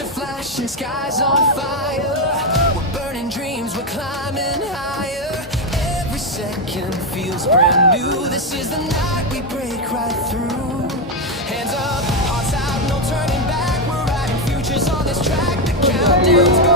Lights are flashing, skies on fire. We're burning dreams, we're climbing higher. Every second feels brand new. This is the night we break right through. Hands up, hearts out, no turning back. We're riding futures on this track. The countdown's going.